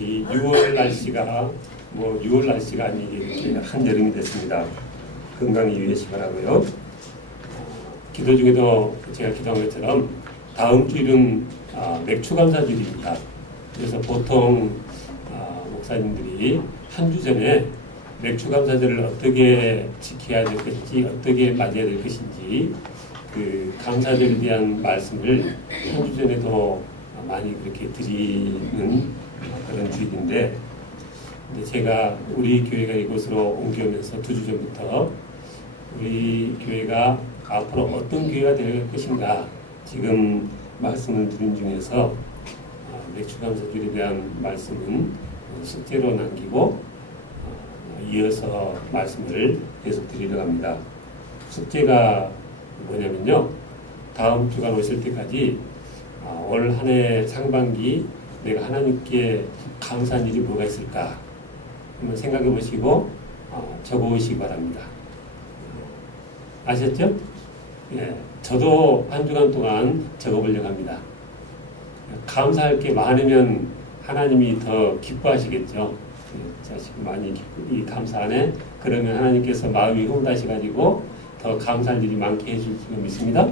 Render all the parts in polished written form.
이 6월 날씨가 6월 날씨가 아니기 한여름이 됐습니다. 건강히 유의하시기 바라고요. 기도 중에도 제가 기도한 것처럼 다음 주일은 맥주 감사주일입니다. 그래서 보통 목사님들이 한 주 전에 맥주 감사절을 어떻게 지켜야 될 것인지, 어떻게 맞이해야 될 것인지, 그 감사절에 대한 말씀을 한 주 전에도 많이 그렇게 드리는 그런 주일인데, 제가 우리 교회가 이곳으로 옮겨오면서 2주 전부터 우리 교회가 앞으로 어떤 교회가 될 것인가 지금 말씀을 드린 중에서 맥주 감사절에 대한 말씀은 숙제로 남기고 이어서 말씀을 계속 드리려고 합니다. 숙제가 뭐냐면요, 다음 주간 오실 때까지 올 한 해 상반기 내가 하나님께 감사한 일이 뭐가 있을까 한번 생각해 보시고 적어 오시기 바랍니다. 아셨죠? 예, 저도 한 주간 동안 적어보려고 합니다. 감사할 게 많으면 하나님이 더 기뻐하시겠죠. 자식 많이 감사하네. 그러면 하나님께서 마음이 흥분하셔가지고 더 감사할 일이 많게 해줄 줄 믿습니다.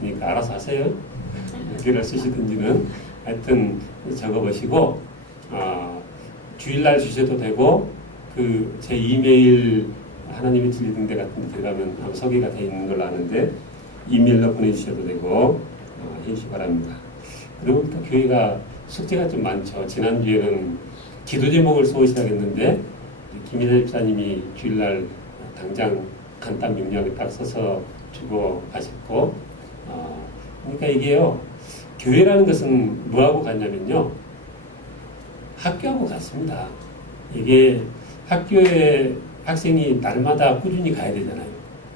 그러니까 알아서 하세요. 글을 쓰시든지는 하여튼 적어보시고 주일날 주셔도 되고 그 제 이메일 하나님이 들리는 데 같은 데 들어가면 아마 소개가 되어 있는 걸로 아는데 이메일로 보내주셔도 되고 해주시기 바랍니다. 그리고 또 교회가 숙제가 좀 많죠. 지난주에는 기도 제목을 써오시라고 김인하 집사님이 주일날 당장 간단 명령을 딱 써서 주고 가셨고, 그러니까 이게요, 교회라는 것은 뭐하고 같냐면요, 학교하고 같습니다. 이게 학교에 학생이 날마다 꾸준히 가야 되잖아요.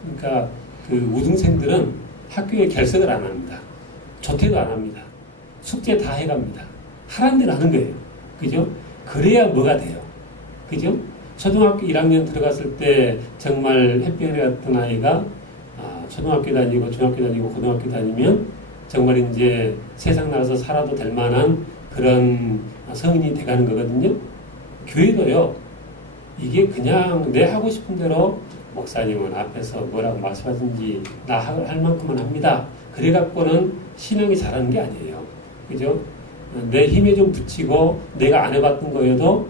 그러니까 그 우등생들은 학교에 결석을 안 합니다. 조퇴도 안 합니다. 숙제 다 해갑니다. 하라는 대로 하는 거예요. 그죠? 그래야 뭐가 돼요. 그죠? 초등학교 1학년 들어갔을 때 정말 햇병에 갔던 아이가 초등학교 다니고 중학교 다니고 고등학교 다니면 정말 이제 세상 나가서 살아도 될 만한 그런 성인이 돼가는 거거든요. 교회도요, 이게 그냥 내 하고 싶은 대로 목사님은 앞에서 뭐라고 말씀하든지 나 할 만큼은 합니다. 그래갖고는 신앙이 잘하는 게 아니에요. 그죠? 내 힘에 좀 붙이고 내가 안 해봤던 거여도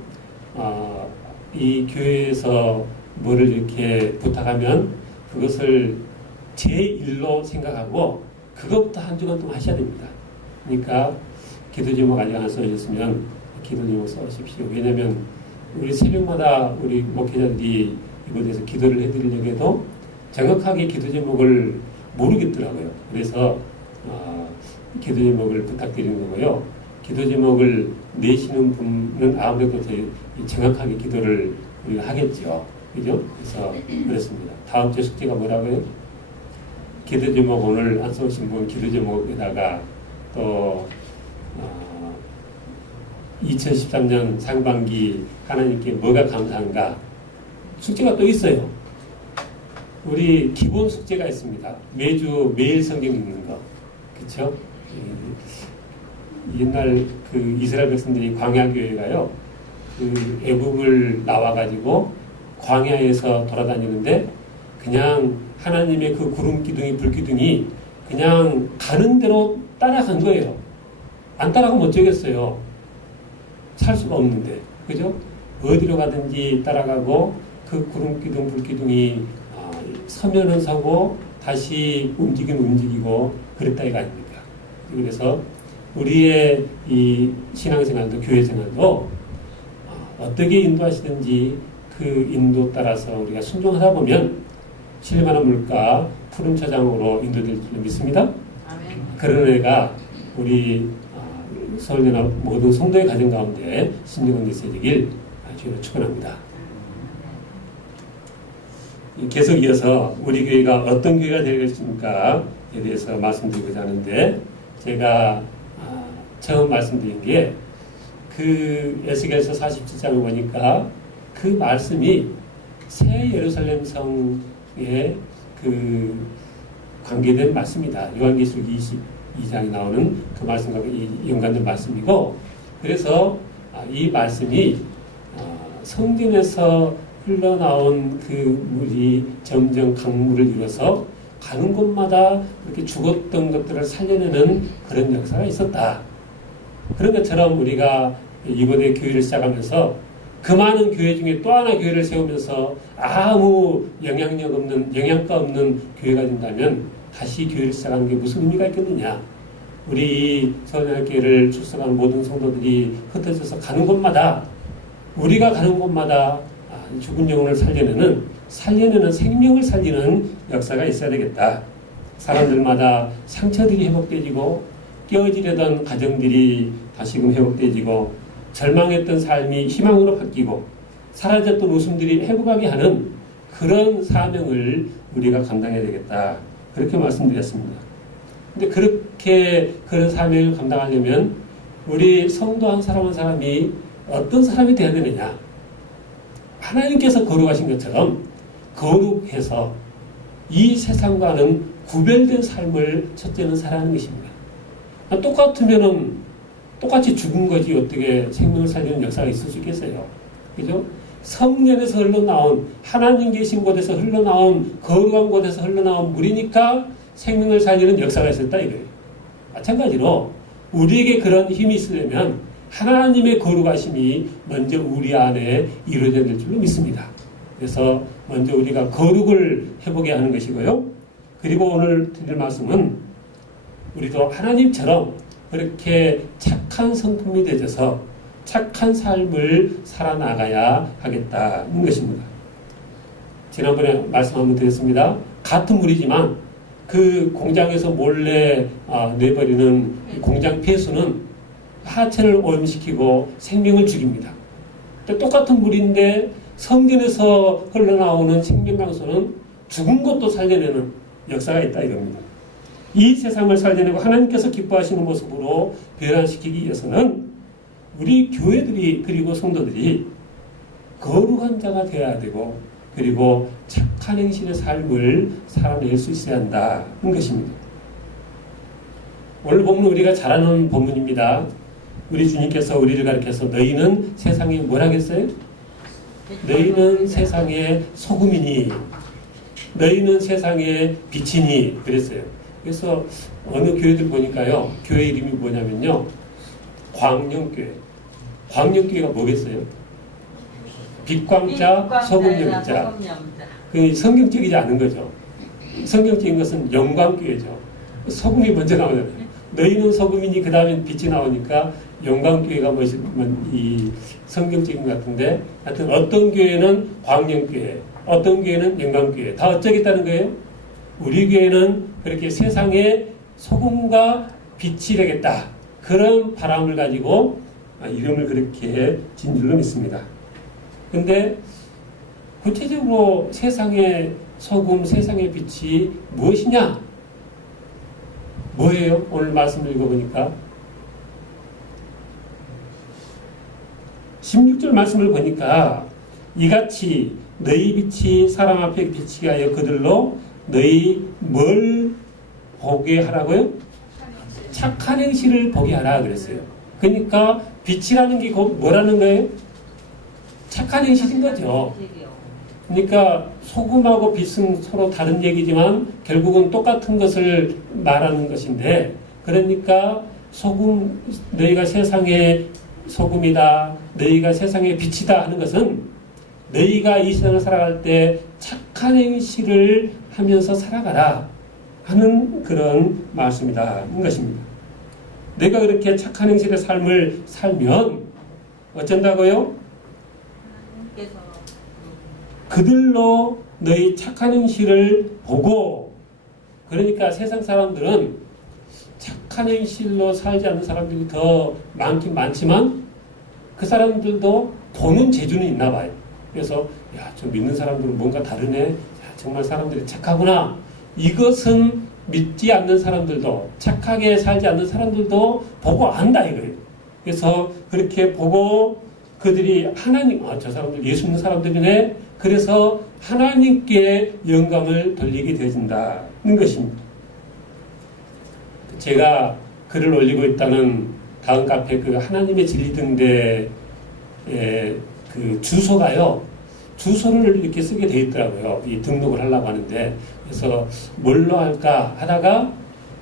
이 교회에서 뭐를 이렇게 부탁하면 그것을 제 일로 생각하고 그것부터 한 주간 동안 하셔야 됩니다. 그러니까 기도 제목 아직 안 써주셨으면 기도 제목 써주십시오. 왜냐하면 우리 새벽마다 우리 목회자들이 이곳에서 기도를 해드리려고 해도 정확하게 기도 제목을 모르겠더라고요. 그래서 기도 제목을 부탁드리는 거고요. 기도 제목을 내시는 분은 아무래도 더 정확하게 기도를 우리가 하겠죠. 그죠? 그래서 그렇습니다. 다음 주 숙제가 뭐라고요? 기도 제목 오늘 안 써오신 분 기도 제목에다가 또 2013년 상반기 하나님께 뭐가 감사한가 숙제가 또 있어요. 우리 기본 숙제가 있습니다. 매일 성경 읽는 거. 그쵸? 옛날 그 이스라엘 백성들이 광야교회가요, 그 애국을 나와가지고 광야에서 돌아다니는데 그냥 하나님의 그 구름 기둥이 불 기둥이 그냥 가는 대로 따라간 거예요. 안 따라가면 어쩌겠어요. 살 수가 없는데. 그죠? 어디로 가든지 따라가고 그 구름 기둥 불 기둥이 서면은 서고 다시 움직이면 움직이고 그랬다 이거 아닙니까? 그래서 우리의 이 신앙생활도 교회생활도 어떻게 인도하시든지 그 인도 따라서 우리가 순종하다 보면 신령한 물가 푸른 초장으로 인도될 줄 믿습니다. 아멘. 그런 애가 우리 서울연합 모든 성도의 가정 가운데 신령한 있어야 되길 주로 축원합니다. 계속 이어서 우리 교회가 어떤 교회가 될 것인가에 대해서 말씀드리고자 하는데, 제가 처음 말씀드린 게 그 에스겔서 47장을 보니까 그 말씀이 새 예루살렘 성에 그 관계된 말씀이다. 요한계시록 22장에 나오는 그 말씀과 연관된 말씀이고, 그래서 이 말씀이 성경에서 흘러나온 그 물이 점점 강물을 이뤄서 가는 곳마다 이렇게 죽었던 것들을 살려내는 그런 역사가 있었다. 그런 것처럼 우리가 이번에 교회를 시작하면서 그 많은 교회 중에 또 하나 교회를 세우면서 아무 영양가 없는 교회가 된다면 다시 교회를 시작하는 게 무슨 의미가 있겠느냐. 우리 서울대학교를 출석하는 모든 성도들이 흩어져서 가는 곳마다 우리가 가는 곳마다 죽은 영혼을 살려내는 생명을 살리는 역사가 있어야 되겠다. 사람들마다 상처들이 회복되지고 깨어지려던 가정들이 다시금 회복되지고 절망했던 삶이 희망으로 바뀌고 사라졌던 웃음들이 회복하게 하는 그런 사명을 우리가 감당해야 되겠다. 그렇게 말씀드렸습니다. 근데 그렇게 그런 사명을 감당하려면 우리 성도 한 사람 한 사람이 어떤 사람이 되어야 되느냐. 하나님께서 거룩하신 것처럼 거룩해서 이 세상과는 구별된 삶을 첫째는 살아가는 것입니다. 똑같으면은 똑같이 죽은 거지 어떻게 생명을 살리는 역사가 있을 수 있겠어요? 그죠? 성전에서 흘러나온 하나님 계신 곳에서 흘러나온 거룩한 곳에서 흘러나온 물이니까 생명을 살리는 역사가 있었다 이거예요. 마찬가지로 우리에게 그런 힘이 있으려면 하나님의 거룩하심이 먼저 우리 안에 이루어져야 될 줄로 믿습니다. 그래서 먼저 우리가 거룩을 해보게 하는 것이고요. 그리고 오늘 드릴 말씀은 우리도 하나님처럼 그렇게 착한 성품이 되어서 착한 삶을 살아나가야 하겠다는 것입니다. 지난번에 말씀 한번 드렸습니다. 같은 물이지만 그 공장에서 몰래 내버리는 공장 폐수는 하체를 오염시키고 생명을 죽입니다. 똑같은 물인데 성전에서 흘러나오는 생명강수는 죽은 것도 살려내는 역사가 있다 이겁니다. 이 세상을 살려내고 하나님께서 기뻐하시는 모습으로 변화시키기 위해서는 우리 교회들이 그리고 성도들이 거룩한 자가 되어야 되고 그리고 착한 행실의 삶을 살아낼 수 있어야 한다는 것입니다. 오늘 본문 우리가 잘 아는 본문입니다. 우리 주님께서 우리를 가르쳐서 너희는 세상에 뭘 하겠어요? 너희는 세상의 소금이니 너희는 세상의 빛이니 그랬어요. 그래서 어느 교회들 보니까요. 교회 이름이 뭐냐면요. 광명교회. 광명교회가 뭐겠어요? 빛광자 소금영자. 그 성경적이지 않은 거죠. 성경적인 것은 영광교회죠. 소금이 먼저 나오잖아요. 너희는 소금이니 그 다음에 빛이 나오니까 영광교회가 이 성경적인 것 같은데 하여튼 어떤 교회는 광명교회 어떤 교회는 영광교회 다 어쩌겠다는 거예요? 우리 교회는 그렇게 세상에 소금과 빛이 되겠다. 그런 바람을 가지고 이름을 그렇게 진 줄로 믿습니다. 근데 구체적으로 세상의 소금, 세상의 빛이 무엇이냐? 뭐예요? 오늘 말씀을 읽어보니까 16절 말씀을 보니까 이같이 너희 빛이 사람 앞에 비치게 하여 그들로 너희 뭘 보게 하라고요? 착한 행실을 보게 하라 그랬어요. 그러니까 빛이라는 게 곧 뭐라는 거예요? 착한 행실인 거죠. 그러니까 소금하고 빛은 서로 다른 얘기지만 결국은 똑같은 것을 말하는 것인데 그러니까 소금 너희가 세상의 소금이다. 너희가 세상의 빛이다 하는 것은 너희가 이 세상을 살아갈 때 착한 행실을 하면서 살아가라 하는 그런 말씀이다는 것입니다. 내가 그렇게 착한 행실의 삶을 살면 어쩐다고요? 그들로 너희 착한 행실을 보고 그러니까 세상 사람들은 착한 행실로 살지 않는 사람들이 더 많긴 많지만 그 사람들도 보는 재주는 있나 봐요. 그래서 야, 저 믿는 사람들은 뭔가 다르네. 야, 정말 사람들이 착하구나. 이것은 믿지 않는 사람들도 착하게 살지 않는 사람들도 보고 안다 이거예요. 그래서 그렇게 보고 그들이 하나님, 저 사람들 예수 믿는 사람들이네. 그래서 하나님께 영광을 돌리게 되어진다는 것입니다. 제가 글을 올리고 있다는 다음 카페 그 하나님의 진리 등대 그 주소가요. 주소를 이렇게 쓰게 돼 있더라고요. 이 등록을 하려고 하는데. 그래서 뭘로 할까 하다가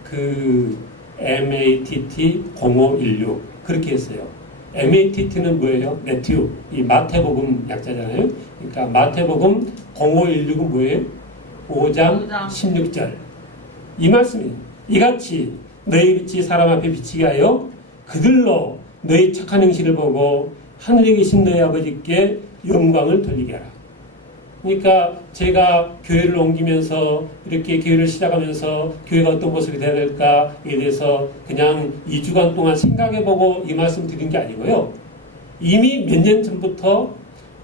그 MATT 0516 그렇게 했어요. MATT는 뭐예요? 매튜, 이 마태복음 약자잖아요. 그러니까 마태복음 0516은 뭐예요? 5장 16절. 이 말씀이 이같이 너희 빛이 사람 앞에 비치게 하여 그들로 너희 착한 행실을 보고 하늘에 계신 너희 아버지께 영광을 돌리게 하라. 그러니까 제가 교회를 옮기면서 이렇게 교회를 시작하면서 교회가 어떤 모습이 되어야 될까에 대해서 그냥 2주간 동안 생각해보고 이 말씀 드린 게 아니고요. 이미 몇 년 전부터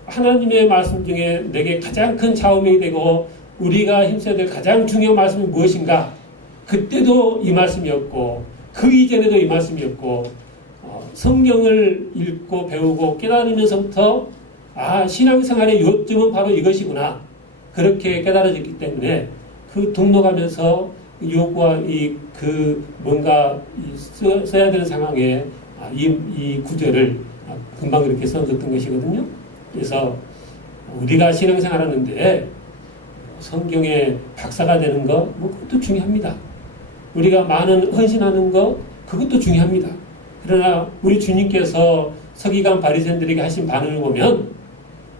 하나님의 말씀 중에 내게 가장 큰 자음이 되고 우리가 힘써야 될 가장 중요한 말씀이 무엇인가? 그때도 이 말씀이었고 그 이전에도 이 말씀이었고 성경을 읽고 배우고 깨달으면서부터 신앙생활의 요점은 바로 이것이구나. 그렇게 깨달아졌기 때문에 그 등록하면서 요구와 뭔가 써야 되는 상황에 이 구절을 금방 그렇게 써줬던 것이거든요. 그래서 우리가 신앙생활 하는데 성경의 박사가 되는 거, 그것도 중요합니다. 우리가 많은 헌신하는 거, 그것도 중요합니다. 그러나 우리 주님께서 서기관 바리새인들에게 하신 반응을 보면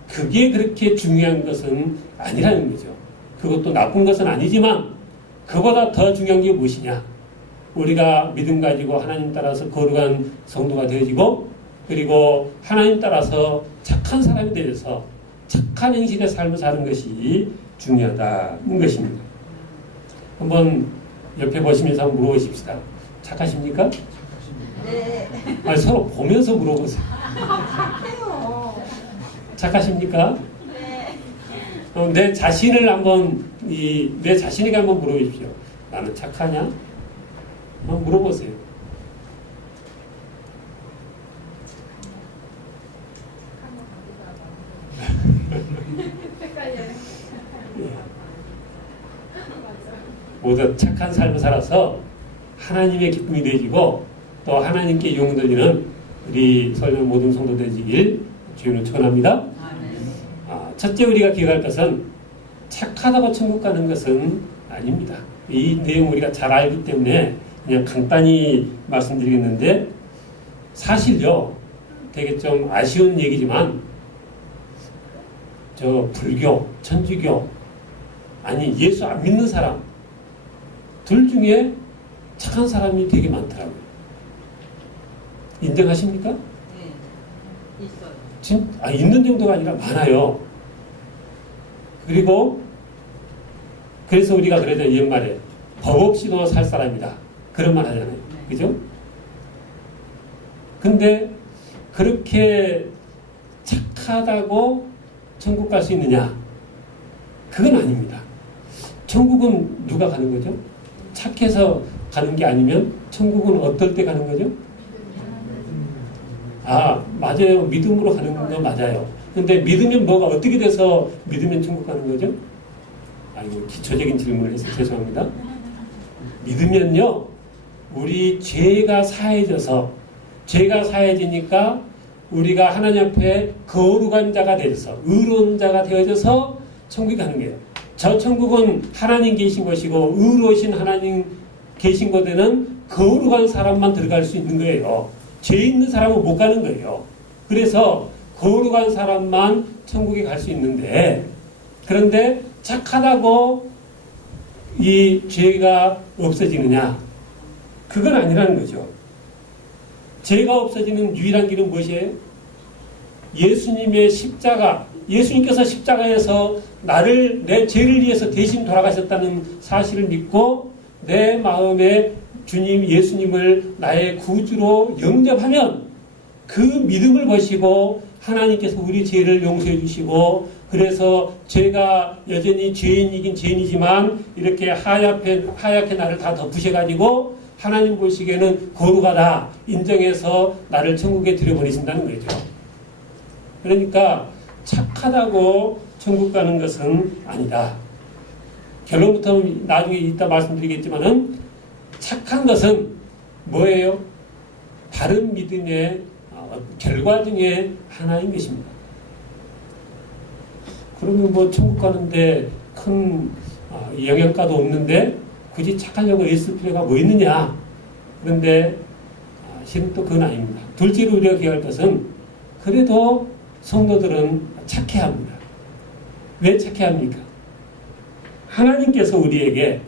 그게 그렇게 중요한 것은 아니라는 거죠. 그것도 나쁜 것은 아니지만 그보다 더 중요한 게 무엇이냐? 우리가 믿음 가지고 하나님 따라서 거룩한 성도가 되어지고 그리고 하나님 따라서 착한 사람이 되어서 착한 행실의 삶을 사는 것이 중요하다는 것입니다. 한번 옆에 보시면서 한번 물어보십시다. 착하십니까? 네. 서로 보면서 물어보세요. 착해요. 착하십니까? 네. 내 자신을 한번 내 자신에게 한번 물어보십시오. 나는 착하냐? 한번 물어보세요. 모두 착한 삶을 살아서 하나님의 기쁨이 되어지고 또 하나님께 용 돌리는 우리 설명 모든 성도 되시길 주님을 축원합니다. 첫째 우리가 기억할 것은 착하다고 천국 가는 것은 아닙니다. 이 내용 우리가 잘 알기 때문에 그냥 간단히 말씀드리겠는데 사실요 되게 좀 아쉬운 얘기지만 저 불교, 천주교 아니 예수 안 믿는 사람 둘 중에 착한 사람이 되게 많더라고요. 인정하십니까? 네, 있어요. 있는 정도가 아니라 많아요. 그리고 그래서 우리가 그래도 옛말에 법 없이도 살 사람이다. 그런 말 하잖아요. 그죠? 근데 그렇게 착하다고 천국 갈 수 있느냐? 그건 아닙니다. 천국은 누가 가는 거죠? 착해서 가는 게 아니면 천국은 어떨 때 가는 거죠? 맞아요. 믿음으로 가는 건 맞아요. 근데 믿으면 뭐가 어떻게 돼서 믿으면 천국 가는 거죠? 이거 기초적인 질문을 해서 죄송합니다. 믿으면요, 우리 죄가 사해져서, 죄가 사해지니까 우리가 하나님 앞에 거룩한 자가 되어서, 의로운 자가 되어져서 천국에 가는 거예요. 저 천국은 하나님 계신 것이고, 의로우신 하나님 계신 곳에는 거룩한 사람만 들어갈 수 있는 거예요. 죄 있는 사람은 못 가는 거예요. 그래서 거룩한 사람만 천국에 갈 수 있는데, 그런데 착하다고 이 죄가 없어지느냐? 그건 아니라는 거죠. 죄가 없어지는 유일한 길은 무엇이에요? 예수님의 십자가, 예수님께서 십자가에서 내 죄를 위해서 대신 돌아가셨다는 사실을 믿고 내 마음에 주님 예수님을 나의 구주로 영접하면 그 믿음을 보시고 하나님께서 우리 죄를 용서해 주시고 그래서 죄가 여전히 죄인이긴 죄인이지만 이렇게 하얗게 나를 다 덮으셔가지고 하나님 보시기에는 거룩하다 인정해서 나를 천국에 들여보내신다는 거죠. 그러니까 착하다고 천국 가는 것은 아니다. 결론부터 나중에 이따 말씀드리겠지만은 착한 것은 뭐예요? 바른 믿음의 결과 중에 하나인 것입니다. 그러면 뭐 천국 가는데 큰 영양가도 없는데 굳이 착하려고 애쓸 필요가 뭐 있느냐? 그런데 실은 또 그건 아닙니다. 둘째로 우리가 기억할 것은 그래도 성도들은 착해야 합니다. 왜 착해야 합니까? 하나님께서 우리에게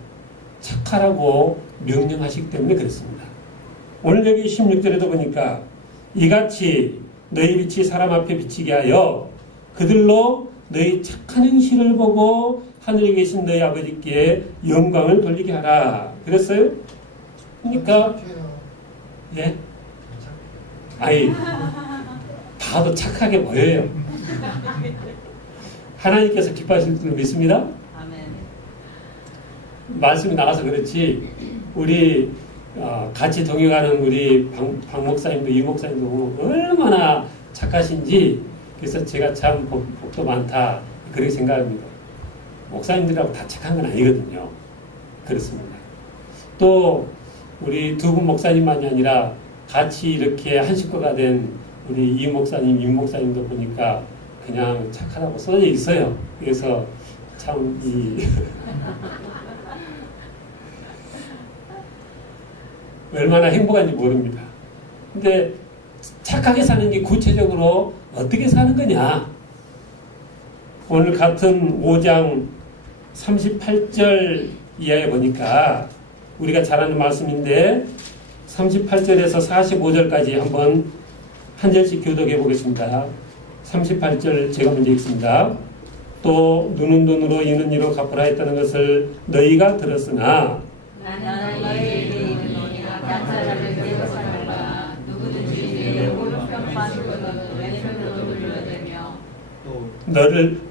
착하라고 명령하시기 때문에 그렇습니다. 오늘 여기 16절에도 보니까 이같이 너희 빛이 사람 앞에 비치게 하여 그들로 너희 착한 행실을 보고 하늘에 계신 너희 아버지께 영광을 돌리게 하라. 그랬어요? 그러니까 예? 아이 다도 착하게 보여요. 하나님께서 기뻐하실 줄 믿습니다. 아멘. 말씀이 나가서 그렇지 우리 같이 동행하는 우리 박 목사님도 이 목사님도 얼마나 착하신지 그래서 제가 참 복도 많다 그렇게 생각합니다. 목사님들하고 다 착한 건 아니거든요. 그렇습니다. 또 우리 두 분 목사님만이 아니라 같이 이렇게 한 식구가 된 우리 이 목사님, 임 목사님도 보니까 그냥 착하다고 써져 있어요. 그래서 참 얼마나 행복한지 모릅니다. 근데 착하게 사는 게 구체적으로 어떻게 사는 거냐? 오늘 같은 5장 38절 이하에 보니까 우리가 잘 아는 말씀인데 38절에서 45절까지 한번 한 절씩 교독해 보겠습니다. 38절 제가 먼저 읽습니다. 또 눈은 눈으로 이는 이로 갚으라 했다는 것을 너희가 들었으나 나는 너희에게 이르노니 약자를 대접하라. 누구든지 내 오른편 빠진 것은 왼편으로 돌려대며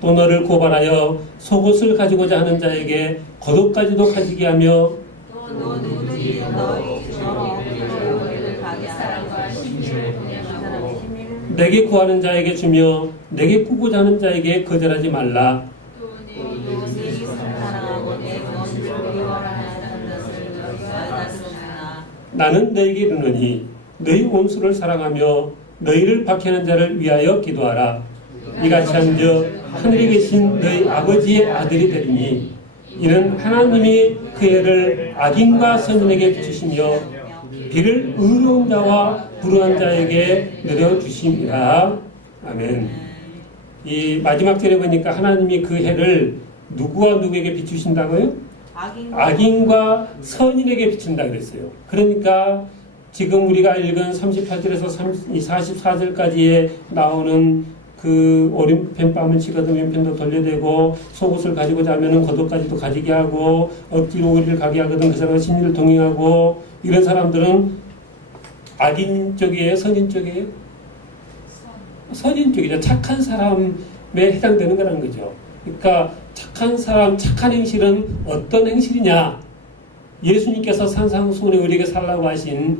너를 고발하여 속옷을 가지고자 하는 자에게 겉옷까지도 가지게 하며 또 누구든지 너희 어깨로 너희를 가게 사랑과 신실을 보내는 사람이 내게 구하는 자에게 주며 내게 꾸고자 하는 자에게 거절하지 말라. 또 내 사랑하고 내 원수를 미워하는 것을 너희가 알았으나 나는 너희에게 이르노니 너희 원수를 사랑하며 너희를 박해하는 자를 위하여 기도하라. 이같이 한즉 하늘에 계신 너희 아버지의 아들이 되리니 이는 하나님이 그 해를 악인과 선인에게 비추시며 비를 의로운 자와 불의한 자에게 내려주심이라. 아멘. 이 마지막 절에 보니까 하나님이 그 해를 누구와 누구에게 비추신다고요? 악인과 선인에게 비춘다 그랬어요. 그러니까 지금 우리가 읽은 38절에서 44절까지에 나오는 그 오른편 뺨을 치거든 왼편도 돌려대고 속옷을 가지고 자면은 겉옷까지도 가지게 하고 억지로 우리를 가게 하거든 그 사람과 신의를 동행하고 이런 사람들은 악인 쪽이에요? 선인 쪽이에요? 선인 쪽이죠. 착한 사람에 해당되는 거라는 거죠. 그러니까 착한 사람, 착한 행실은 어떤 행실이냐? 예수님께서 산상수훈에 우리에게 살라고 하신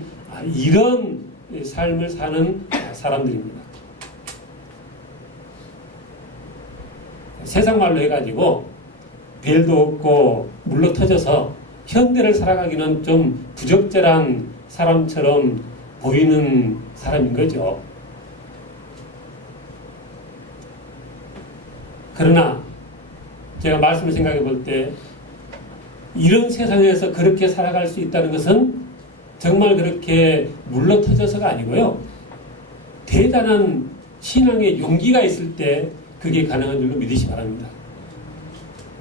이런 삶을 사는 사람들입니다. 세상 말로 해가지고 별도 없고 물로 터져서 현대를 살아가기는 좀 부적절한 사람처럼 보이는 사람인 거죠. 그러나 제가 말씀을 생각해 볼 때 이런 세상에서 그렇게 살아갈 수 있다는 것은 정말 그렇게 물러 터져서가 아니고요. 대단한 신앙의 용기가 있을 때 그게 가능한 줄로 믿으시 바랍니다.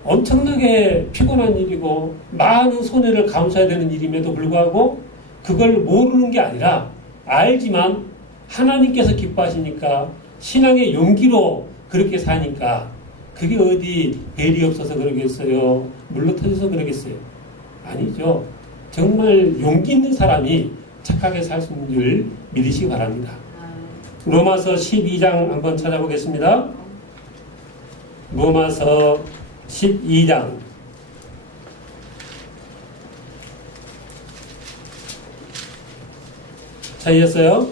엄청나게 피곤한 일이고 많은 손해를 감수해야 되는 일임에도 불구하고 그걸 모르는 게 아니라 알지만 하나님께서 기뻐하시니까 신앙의 용기로 그렇게 사니까 그게 어디 벨이 없어서 그러겠어요? 물러 터져서 그러겠어요? 아니죠. 정말 용기 있는 사람이 착하게 살 수 있는 줄 믿으시기 바랍니다. 로마서 12장 한번 찾아보겠습니다. 로마서 12장 찾으셨어요?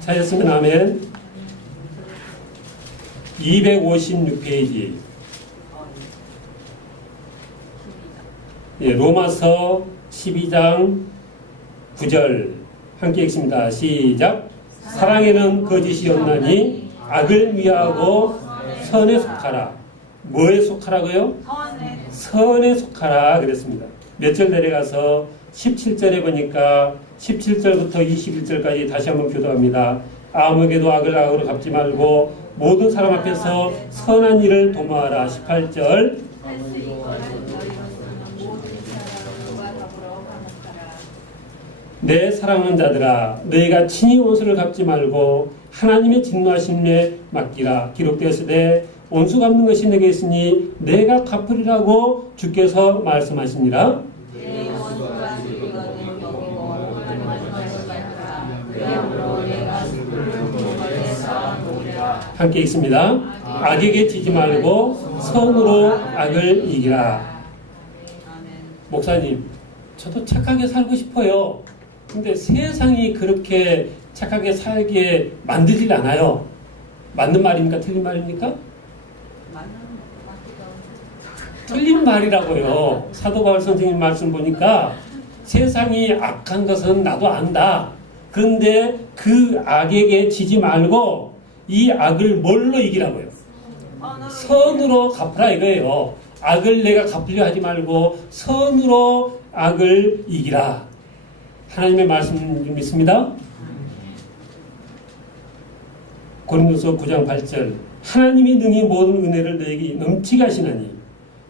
찾으셨으면 아멘. 256페이지. 예, 로마서 12장 9절 함께 읽습니다. 시작. 사랑에는 거짓이 없나니 악을 미워하고 선에 속하라. 뭐에 속하라고요? 선에 속하라 그랬습니다. 몇 절 내려가서 17절에 보니까 17절부터 21절까지 다시 한번 교도합니다. 아무에게도 악을 악으로 갚지 말고 모든 사람 앞에서 선한 일을 도모하라. 18절 내 사랑하는 자들아 너희가 친히 원수를 갚지 말고 하나님의 진노하심에 맡기라. 기록되었으되 원수 갚는 것이 내게 있으니 내가 갚으리라고 주께서 말씀하시니라. 함께 있습니다. 악에게 지지 말고 선으로 악을 이기라. 목사님, 저도 착하게 살고 싶어요. 근데 세상이 그렇게 착하게 살게 만들질 않아요. 맞는 말입니까? 틀린 말입니까? 틀린 말이라고요. 사도 바울 선생님 말씀 보니까 세상이 악한 것은 나도 안다. 그런데 그 악에게 지지 말고 이 악을 뭘로 이기라고요? 선으로 갚으라 이거예요. 악을 내가 갚으려 하지 말고 선으로 악을 이기라. 하나님의 말씀 믿습니다. 고린도서 9장 8절 하나님이 능히 모든 은혜를 너에게 넘치게 하시나니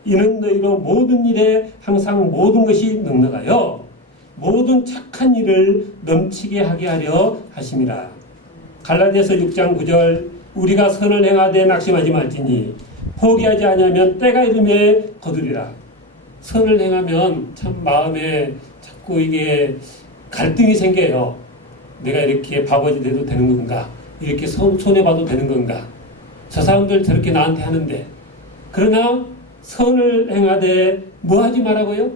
이는 너희로 모든 일에 항상 모든 것이 넉넉하여 모든 착한 일을 넘치게 하게 하려 하심이라. 갈라디아서 6장 9절 우리가 선을 행하되 낙심하지 말지니 포기하지 아니하면 때가 이름에 거두리라. 선을 행하면 참 마음에 자꾸 이게 갈등이 생겨요. 내가 이렇게 바보짓 해도 되는 건가? 이렇게 손해봐도 되는 건가? 저 사람들 저렇게 나한테 하는데. 그러나 선을 행하되 뭐 하지 말라고요?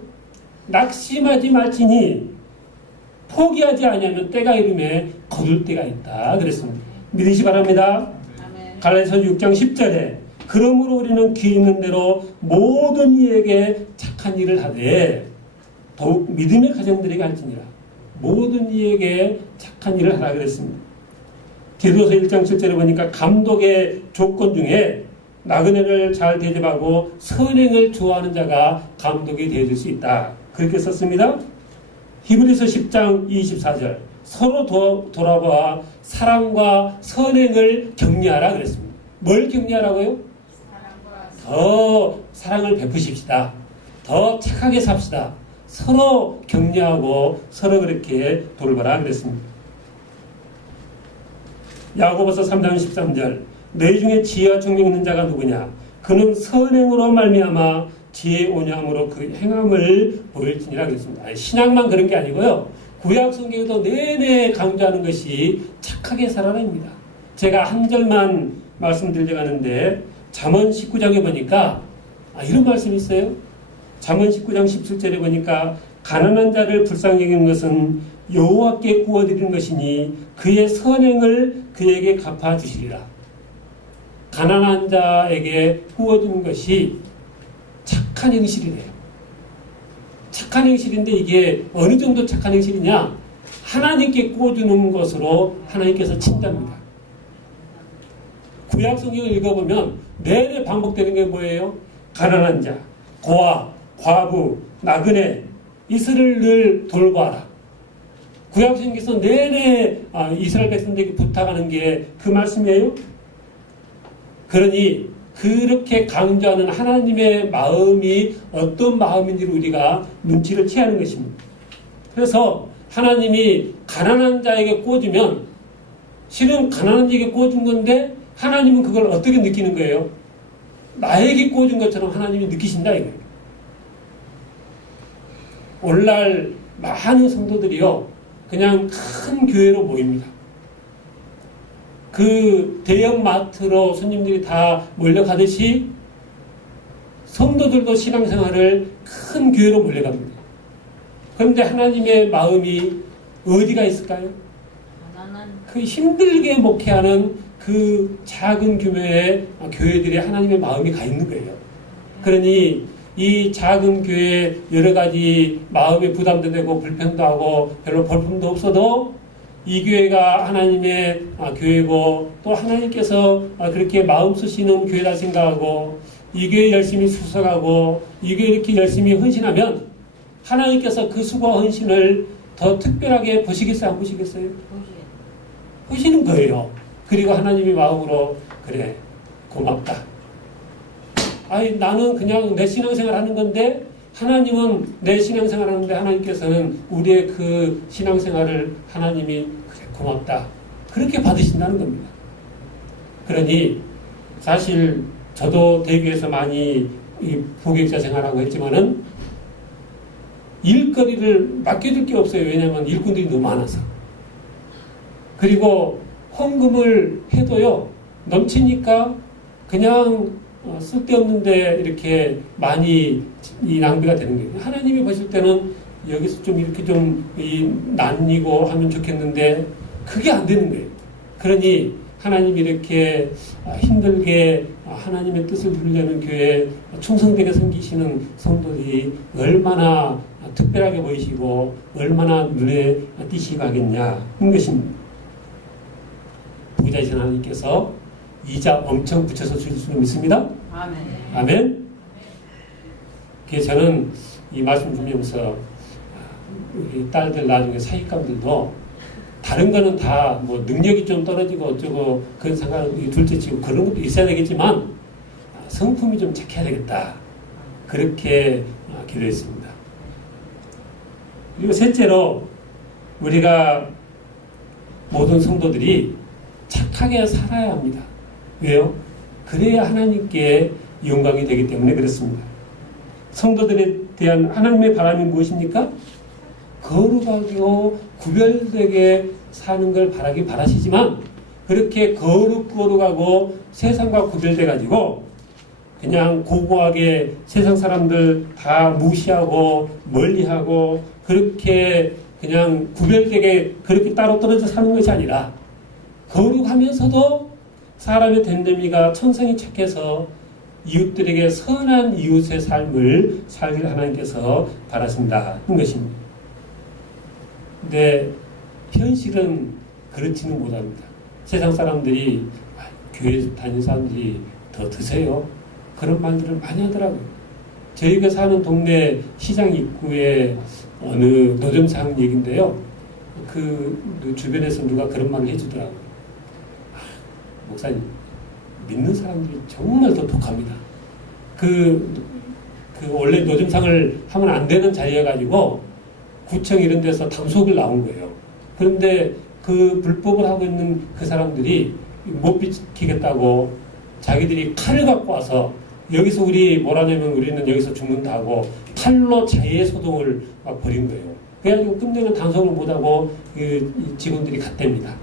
낙심하지 말지니 포기하지 아니하면 때가 이름에 거둘 때가 있다. 그랬습니다. 믿으시 바랍니다. 갈라디아서 6장 10절에 그러므로 우리는 귀 있는 대로 모든 이에게 착한 일을 하되 더욱 믿음의 가정들에게 할지니라. 모든 이에게 착한 일을 하라 그랬습니다. 디도서 1장 7절에 보니까 감독의 조건 중에 나그네를 잘 대접하고 선행을 좋아하는 자가 감독이 되어줄 수 있다. 그렇게 썼습니다. 히브리서 10장 24절 서로 돌아봐 사랑과 선행을 격려하라 그랬습니다. 뭘 격려하라고요? 더 사랑을 베푸십시다. 더 착하게 삽시다. 서로 격려하고 서로 그렇게 돌봐라 그랬습니다. 야고보서 3장 13절 너희 중에 지혜와 총명 있는 자가 누구냐? 그는 선행으로 말미암아 지혜 오냐함으로 그 행함을 보일지니라 그랬습니다. 신약만 그런 게 아니고요. 구약 성경에도 내내 강조하는 것이 착하게 살아라입니다. 제가 한 절만 말씀드리려고 하는데 잠언 19장에 보니까 이런 말씀이 있어요. 잠언 19장 17절에 보니까 가난한 자를 불쌍히 여기는 것은 여호와께 구워드리는 것이니 그의 선행을 그에게 갚아주시리라. 가난한 자에게 구워주는 것이 착한 행실이래요. 착한 행실인데 이게 어느 정도 착한 행실이냐? 하나님께 구워주는 것으로 하나님께서 친답니다. 구약 성경을 읽어보면 내내 반복되는 게 뭐예요? 가난한 자, 고아, 과부, 나그네, 이스라엘을 늘 돌봐라. 구약 성경에서 내내 이스라엘 백성들에게 부탁하는 게 그 말씀이에요. 그러니 그렇게 강조하는 하나님의 마음이 어떤 마음인지를 우리가 눈치를 채야 하는 것입니다. 그래서 하나님이 가난한 자에게 구워주면 실은 가난한 자에게 구워준 건데 하나님은 그걸 어떻게 느끼는 거예요? 나에게 구워준 것처럼 하나님이 느끼신다 이거예요. 오늘날 많은 성도들이요 그냥 큰 교회로 모입니다. 그 대형 마트로 손님들이 다 몰려가듯이 성도들도 신앙생활을 큰 교회로 몰려갑니다. 그런데 하나님의 마음이 어디가 있을까요? 그 힘들게 목회하는 그 작은 규모의 교회들이 하나님의 마음이 가 있는 거예요. 그러니 이 작은 교회에 여러 가지 마음의 부담도 되고 불편도 하고 별로 볼품도 없어도 이 교회가 하나님의 교회고 또 하나님께서 그렇게 마음 쓰시는 교회라 생각하고 이 교회 열심히 수석하고 이 교회 이렇게 열심히 헌신하면 하나님께서 그 수고와 헌신을 더 특별하게 보시겠어요? 안 보시겠어요? 보시는 거예요. 그리고 하나님의 마음으로 그래 고맙다. 아니 나는 그냥 내 신앙생활 하는 건데 하나님은 내 신앙생활 하는데 하나님께서는 우리의 그 신앙생활을 하나님이 그래 고맙다. 그렇게 받으신다는 겁니다. 그러니 사실 저도 대교에서 많이 이 부교육자 생활하고 했지만은 일거리를 맡겨줄 게 없어요. 왜냐하면 일꾼들이 너무 많아서. 그리고 헌금을 해도요 넘치니까 그냥 쓸데없는데 이렇게 많이 이 낭비가 되는 거예요. 하나님이 보실 때는 여기서 좀 이렇게 좀 나뉘고 하면 좋겠는데 그게 안 되는 거예요. 그러니 하나님이 이렇게 힘들게 하나님의 뜻을 누리려는 교회에 충성되게 섬기시는 성도들이 얼마나 특별하게 보이시고 얼마나 눈에 띄시고 하겠냐 하는 것입니다. 부자이신 하나님께서 이자 엄청 붙여서 주실 수 믿습니다. 아멘. 아멘. 그래서 저는 이 말씀 드리면서 우리 딸들 나중에 사익감들도 다른 거는 다 뭐 능력이 좀 떨어지고 어쩌고 그런 상관은 둘째치고 그런 것도 있어야 되겠지만 성품이 좀 착해야 되겠다. 그렇게 기도했습니다. 그리고 셋째로 우리가 모든 성도들이 착하게 살아야 합니다. 왜요? 그래야 하나님께 영광이 되기 때문에 그렇습니다. 성도들에 대한 하나님의 바람이 무엇입니까? 거룩하고 구별되게 사는 걸 바라시지만 그렇게 거룩하고 세상과 구별돼 가지고 그냥 고고하게 세상 사람들 다 무시하고 멀리하고 그렇게 그냥 구별되게 그렇게 따로 떨어져 사는 것이 아니라 거룩하면서도 사람의 됨됨이가 천성이 착해서 이웃들에게 선한 이웃의 삶을 살길 하나님께서 바라신다 하는 것입니다. 근데 현실은 그렇지는 못합니다. 세상 사람들이 교회 다니는 사람들이 더 드세요. 그런 말들을 많이 하더라고요. 저희가 사는 동네 시장 입구에 어느 노점상 얘기인데요. 그 주변에서 누가 그런 말을 해주더라고요. 목사님, 믿는 사람들이 정말 더 독합니다. 그 원래 노점상을 하면 안 되는 자리여가지고 구청 이런 데서 단속을 나온 거예요. 그런데 그 불법을 하고 있는 그 사람들이 못 비키겠다고 자기들이 칼을 갖고 와서 여기서 우리 뭐라냐면 우리는 여기서 죽는다고 칼로 자해 소동을 막 벌인 거예요. 그래가지고 끝내는 단속을 못하고 그 직원들이 갔답니다.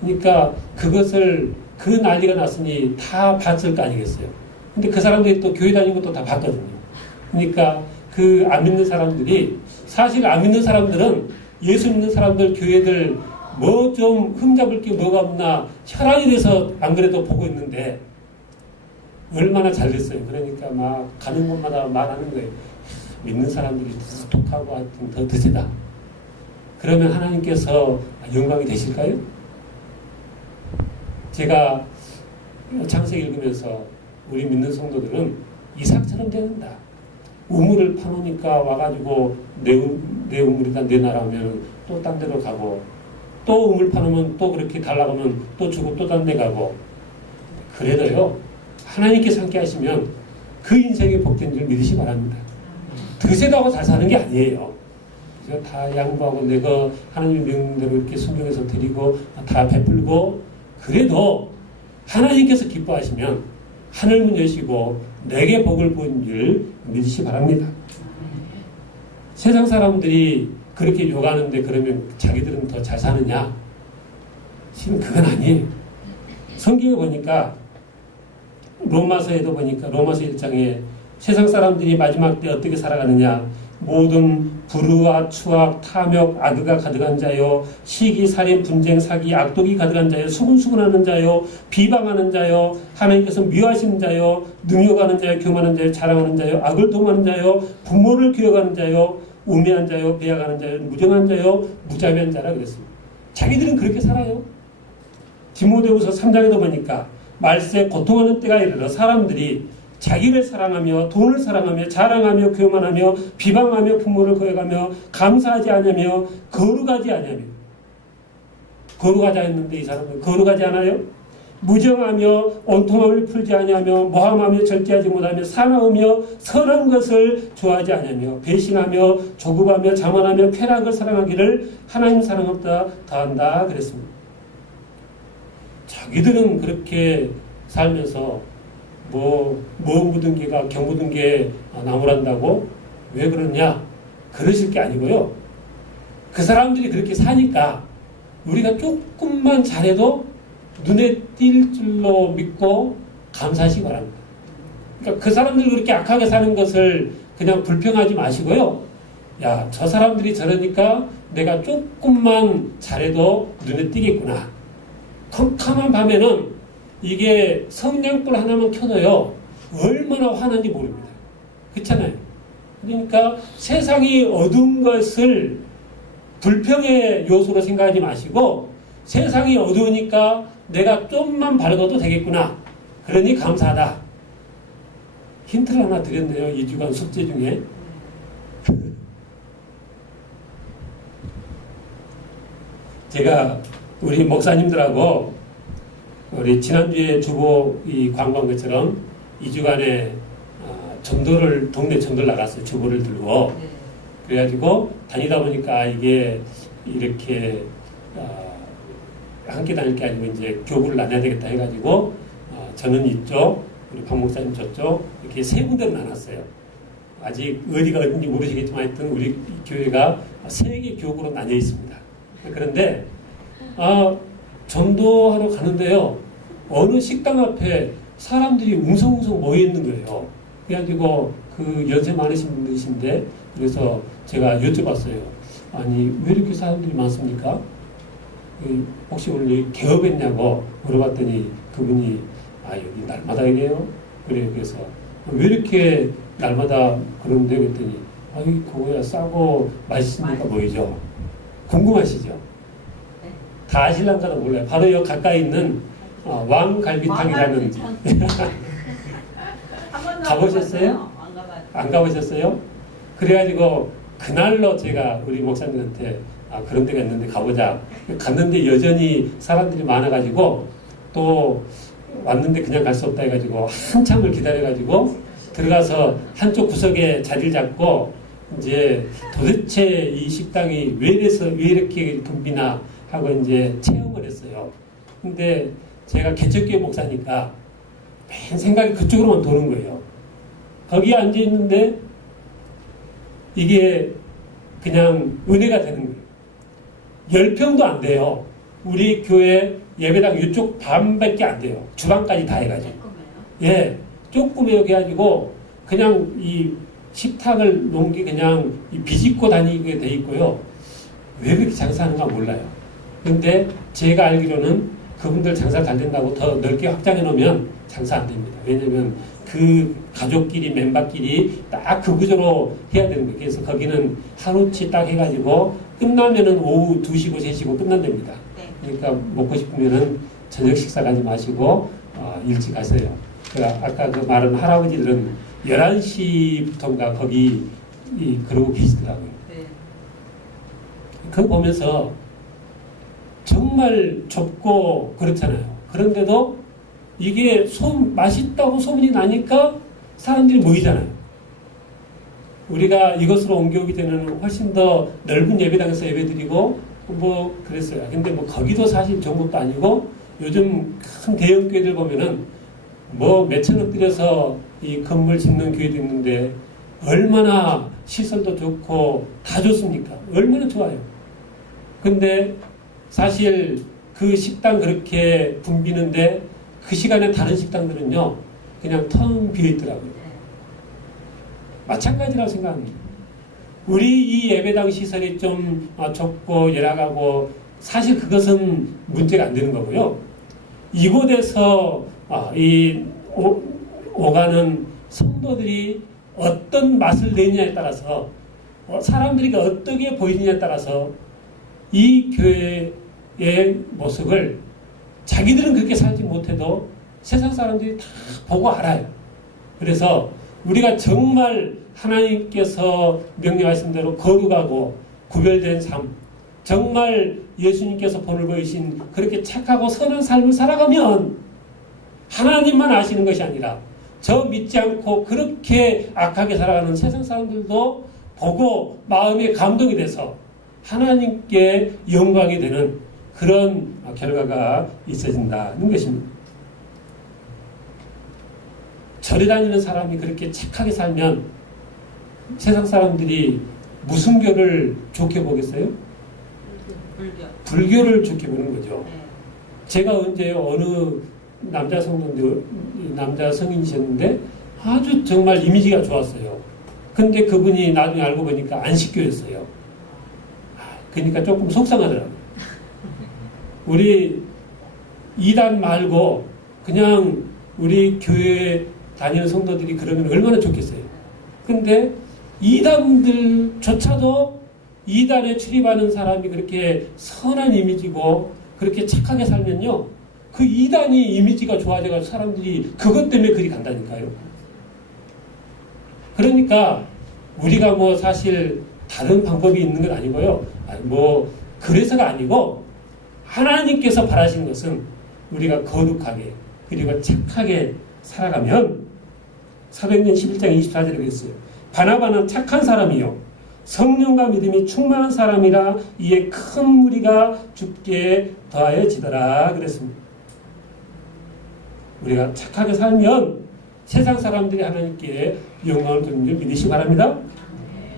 그러니까 그것을 그 난리가 났으니 다 봤을 거 아니겠어요. 근데 그 사람들이 또 교회 다니는 것도 다 봤거든요. 그러니까 그 안 믿는 사람들이 사실 안 믿는 사람들은 예수 믿는 사람들 교회들 뭐 좀 흠잡을 게 뭐가 없나 혈안이 돼서 안 그래도 보고 있는데 얼마나 잘 됐어요. 그러니까 막 가는 곳마다 말하는 거예요. 믿는 사람들이 더 독하고 하여튼 더 드세다. 그러면 하나님께서 영광이 되실까요? 제가 창세기 읽으면서 우리 믿는 성도들은 이삭처럼 되는다. 우물을 파놓으니까 와가지고 내 우물이다 내놔라면 또 딴 데로 가고 또 우물 파놓으면 또 그렇게 달라가면 또 주고 또 딴 데 가고 그래도요 하나님께서 함께 하시면 그 인생이 복된 줄 믿으시 바랍니다. 드세다고 잘 사는 게 아니에요. 그래서 다 양보하고 내가 하나님이 명령 대로 이렇게 순종해서 드리고 다 베풀고 그래도 하나님께서 기뻐하시면 하늘문 여시고 내게 복을 부은 줄 믿으시 바랍니다. 세상 사람들이 그렇게 욕하는데 그러면 자기들은 더 잘 사느냐? 지금 그건 아니에요. 성경에 보니까 로마서에도 보니까 로마서 1장에 세상 사람들이 마지막 때 어떻게 살아가느냐 모든 불의와 추악, 탐욕, 악의가 가득한 자요 시기, 살인, 분쟁, 사기, 악독이 가득한 자요 수군수군하는 자요 비방하는 자요 하나님께서 미워하시는 자요 능욕하는 자요 교만한 자요 자랑하는 자요 악을 도모하는 자요 부모를 기억하는 자요 우매한 자요 배약하는 자요 무정한 자요 무자비한 자라 그랬습니다. 자기들은 그렇게 살아요. 디모데후서 3장에도 보니까 말세 고통하는 때가 이르러 사람들이 자기를 사랑하며 돈을 사랑하며 자랑하며 교만하며 비방하며 부모를 거역하며 감사하지 않으며 거룩하지 않으며 거룩하지 않는데 이 사람은 거룩하지 않아요? 무정하며 온통함을 풀지 아니하며 모함하며 절제하지 못하며 사나우며 선한 것을 좋아하지 아니하며 배신하며 조급하며 자만하며 쾌락을 사랑하기를 하나님 사랑보다 더한다 그랬습니다. 자기들은 그렇게 살면서 뭐 묻은 개가 경 묻은 개 나무란다고 왜 그러냐 그러실 게 아니고요. 그 사람들이 그렇게 사니까 우리가 조금만 잘해도 눈에 띌 줄로 믿고 감사하시기 바랍니다. 그러니까 그 사람들이 그렇게 악하게 사는 것을 그냥 불평하지 마시고요. 야, 저 사람들이 저러니까 내가 조금만 잘해도 눈에 띄겠구나. 캄캄한 밤에는 이게 성냥불 하나만 켜도요 얼마나 화난지 모릅니다. 그렇잖아요. 그러니까 세상이 어두운 것을 불평의 요소로 생각하지 마시고 세상이 어두우니까 내가 좀만 밝아도 되겠구나. 그러니 감사하다. 힌트를 하나 드렸네요. 2주간 숙제 중에. 제가 우리 목사님들하고 우리 지난주에 주보 광고한 것처럼 2주간의 전도를 동네 전도를 나갔어요. 주보를 들고. 그래가지고 다니다 보니까 이게 이렇게 함께 다닐 게 아니고 이제 교구를 나눠야 되겠다 해가지고 저는 이쪽, 우리 박 목사님 저쪽 이렇게 세 군데로 나눴어요. 아직 어디가 어딘지 모르시겠지만 하여튼 우리 교회가 세 개 교구로 나뉘어 있습니다. 그런데 전도하러 가는데요. 어느 식당 앞에 사람들이 웅성웅성 모여 있는 거예요. 그래가지고 그 연세 많으신 분들이신데 그래서 제가 여쭤봤어요. 아니 왜 이렇게 사람들이 많습니까? 혹시 오늘 여기 개업했냐고 물어봤더니 그분이 여기 날마다 이래요? 그래요. 그래서 왜 이렇게 날마다 그러는데 그랬더니 그거야 싸고 맛있으니까 보이죠. 궁금하시죠? 다 아실랑가는 몰라요. 바로 여기 가까이 있는 왕갈비탕이라는 가보셨어요? 안 가보셨어요? 그래가지고 그날로 제가 우리 목사님한테 그런 데가 있는데 가보자. 갔는데 여전히 사람들이 많아가지고 또 왔는데 그냥 갈 수 없다 해가지고 한참을 기다려가지고 들어가서 한쪽 구석에 자리를 잡고 이제 도대체 이 식당이 왜 이렇게 붐비나 하고 이제 체험을 했어요. 근데 제가 개척교회 목사니까 맨 생각이 그쪽으로만 도는 거예요. 거기에 앉아 있는데 이게 그냥 은혜가 되는 거예요. 10평도 안 돼요. 우리 교회 예배당 이쪽 반밖에 안 돼요. 주방까지 다 해가지고. 예, 조그매요. 해가지고 그냥 이 식탁을 놓은 게 그냥 비집고 다니게 돼 있고요. 왜 그렇게 장사하는가 몰라요. 근데 제가 알기로는 그분들 장사 잘 된다고 더 넓게 확장해 놓으면 장사 안 됩니다. 왜냐면 그 가족끼리 멤버끼리 딱 그 구조로 해야 되는 거예요. 그래서 거기는 하루치 딱 해가지고 끝나면은 오후 2시고 3시고 끝난답니다. 그러니까 먹고 싶으면은 저녁 식사 가지 마시고 일찍 가세요. 아까 그 말한 할아버지들은 11시부터인가 거기 그러고 계시더라고요. 그거 보면서 정말 좁고 그렇잖아요. 그런데도 이게 맛있다고 소문이 나니까 사람들이 모이잖아요. 우리가 이것으로 옮겨오게 되는 훨씬 더 넓은 예배당에서 예배드리고 뭐 그랬어요. 근데 뭐 거기도 사실 좋은 것도 아니고 요즘 큰 대형 교회들 보면은 뭐 몇천억 들여서 이 건물 짓는 교회도 있는데 얼마나 시설도 좋고 다 좋습니까? 얼마나 좋아요. 근데 사실 그 식당 그렇게 붐비는데 그 시간에 다른 식당들은요 그냥 텅 비어 있더라고요. 마찬가지라고 생각합니다. 우리 이 예배당 시설이 좀 좁고 열악하고 사실 그것은 문제가 안 되는 거고요. 이곳에서 오가는 성도들이 어떤 맛을 내느냐에 따라서 사람들이 어떻게 보이느냐에 따라서 이 교회의 모습을 자기들은 그렇게 살지 못해도 세상 사람들이 다 보고 알아요. 그래서 우리가 정말 하나님께서 명령하신 대로 거룩하고 구별된 삶, 정말 예수님께서 본을 보이신 그렇게 착하고 선한 삶을 살아가면 하나님만 아시는 것이 아니라 저 믿지 않고 그렇게 악하게 살아가는 세상 사람들도 보고 마음에 감동이 돼서 하나님께 영광이 되는 그런 결과가 있어진다는 것입니다. 절에 다니는 사람이 그렇게 착하게 살면 세상 사람들이 무슨 교를 좋게 보겠어요? 불교를 좋게 보는 거죠. 네. 제가 언제 어느 남자 성도인데, 남자 성인이셨는데 아주 정말 이미지가 좋았어요. 근데 그분이 나중에 알고 보니까 안식교였어요. 그러니까 조금 속상하더라고요. 우리 이단 말고 그냥 우리 교회에 다니는 성도들이 그러면 얼마나 좋겠어요. 근데 이단들조차도 이단에 출입하는 사람이 그렇게 선한 이미지고 그렇게 착하게 살면요, 그 이단이 이미지가 좋아져가지고 사람들이 그것 때문에 그리 간다니까요. 그러니까 우리가 뭐 사실 다른 방법이 있는 건 아니고요. 뭐 그래서가 아니고 하나님께서 바라신 것은 우리가 거룩하게 그리고 착하게 살아가면 사도행전 11장 24절에 그랬어요. 바나바는 착한 사람이요 성령과 믿음이 충만한 사람이라 이에 큰 무리가 죽게 더하여지더라 그랬습니다. 우리가 착하게 살면 세상 사람들이 하나님께 영광을 돌리는 줄 믿으시기 바랍니다.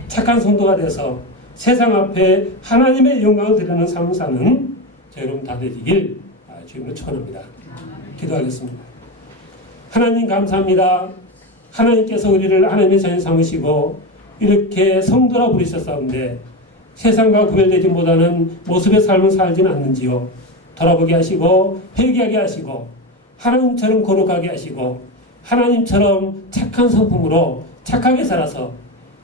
착한 성도가 돼서 세상 앞에 하나님의 영광을 드리는 삶을 사는 저 여러분 다 되시길 주님으로 축원합니다. 기도하겠습니다. 하나님 감사합니다. 하나님께서 우리를 하나님의 자녀 삼으시고 이렇게 성도라 부르셨사온데 세상과 구별되지 못하는 모습의 삶을 살지는 않는지요. 돌아보게 하시고 회개하게 하시고 하나님처럼 거룩하게 하시고 하나님처럼 착한 성품으로 착하게 살아서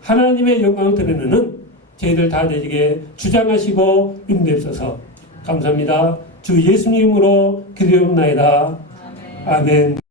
하나님의 영광을 드리는 저희들 다 되시게 주장하시고 인도하소서. 감사합니다. 주 예수님으로 기도하옵나이다. 아멘.